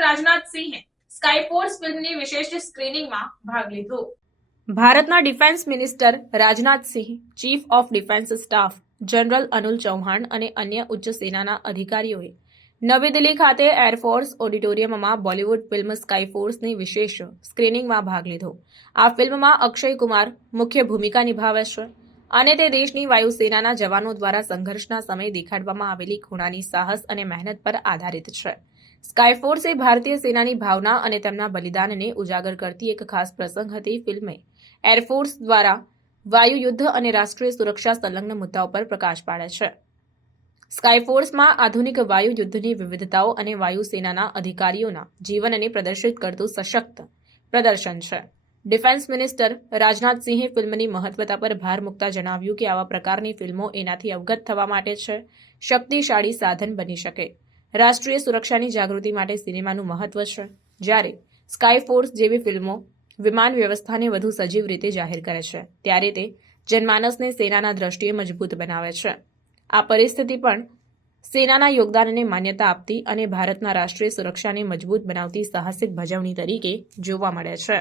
રાજનાથ સિંહે સ્કાયફોર્સ ફિલ્મની વિશેષ સ્ક્રીનિંગમાં ભાગ લીધો. ભારતના defence minister Rajnath Singh chief of defence staff general Anil Chauhan અને અન્ય ઉચ્ચ સેનાના અધિકારીઓએ નવી દિલ્હી ખાતે એરફોર્સ ઓડિટોરિયમમાં બોલિવૂડ ફિલ્મ સ્કાયફોર્સની વિશેષ સ્ક્રીનિંગમાં ભાગ લીધો. આ ફિલ્મમાં અક્ષય કુમાર મુખ્ય ભૂમિકા નિભાવે છે અને તે દેશની વાયુસેનાના જવાનો દ્વારા સંઘર્ષના સમયે દેખાડવામાં આવેલી ખૂણાની સાહસ અને મહેનત પર આધારિત છે. સ્કાયફોર્સ ભારતીય સેનાની ભાવના અને તેમના બલિદાનને ઉજાગર કરતી એક ખાસ પ્રસંગ હતી ફિલ્મે. એરફોર્સ દ્વારા વાયુ યુદ્ધ અને રાષ્ટ્રીય સુરક્ષા સંલગ્ન મુદ્દાઓ પર પ્રકાશ પાડે છે. સ્કાયફોર્સમાં આધુનિક વાયુ યુદ્ધની વિવિધતાઓ અને વાયુસેનાના અધિકારીઓના જીવનને પ્રદર્શિત કરતું સશક્ત પ્રદર્શન છે. ડિફેન્સ મિનિસ્ટર રાજનાથસિંહે ફિલ્મની મહત્વતા પર ભાર મૂકતા જણાવ્યું કે આવા પ્રકારની ફિલ્મો એનાથી અવગત થવા માટે છે. શક્તિશાળી સાધન બની શકે. રાષ્ટ્રીય સુરક્ષાની જાગૃતિ માટે સિનેમાનું મહત્વ છે, જ્યારે સ્કાય ફોર્સ જેવી ફિલ્મો વિમાન વ્યવસ્થાને વધુ સજીવ રીતે જાહેર કરે છે, ત્યારે તે જનમાનસને સેનાના દ્રષ્ટિએ મજબૂત બનાવે છે. આ પરિસ્થિતિ પણ સેનાના યોગદાનને માન્યતા આપતી અને ભારતના રાષ્ટ્રીય સુરક્ષાને મજબૂત બનાવતી સાહસિક ભજવણી તરીકે જોવા મળે છે.